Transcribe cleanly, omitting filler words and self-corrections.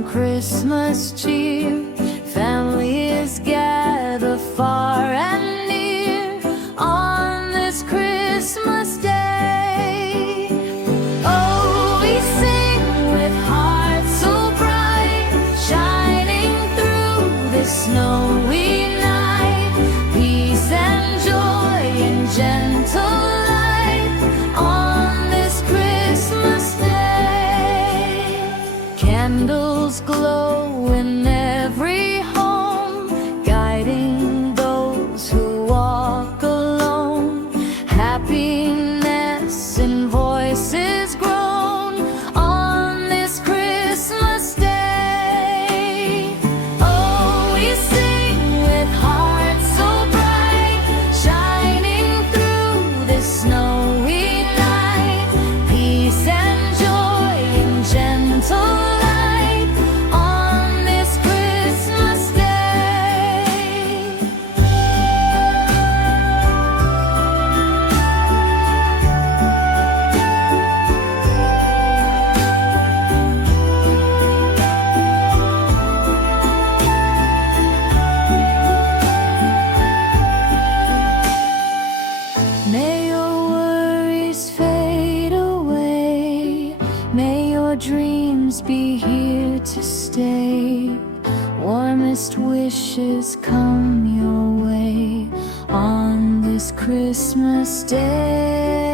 some Christmas cheer. Families gather far and near on this Christmas day. Oh, we sing with hearts so bright, shining through this snowy night. Peace and joy and gentle light on this Christmas day. Candles glow in every home, guiding those who walk alone. Happiness in voices grown on this Christmas day. Oh, we sing with hearts so bright, shining through this snowy night. Peace and joy and gentle light on this Christmas day. May your worries fade away. May your dreams be here to stay. Warmest wishes come your way on this Christmas day.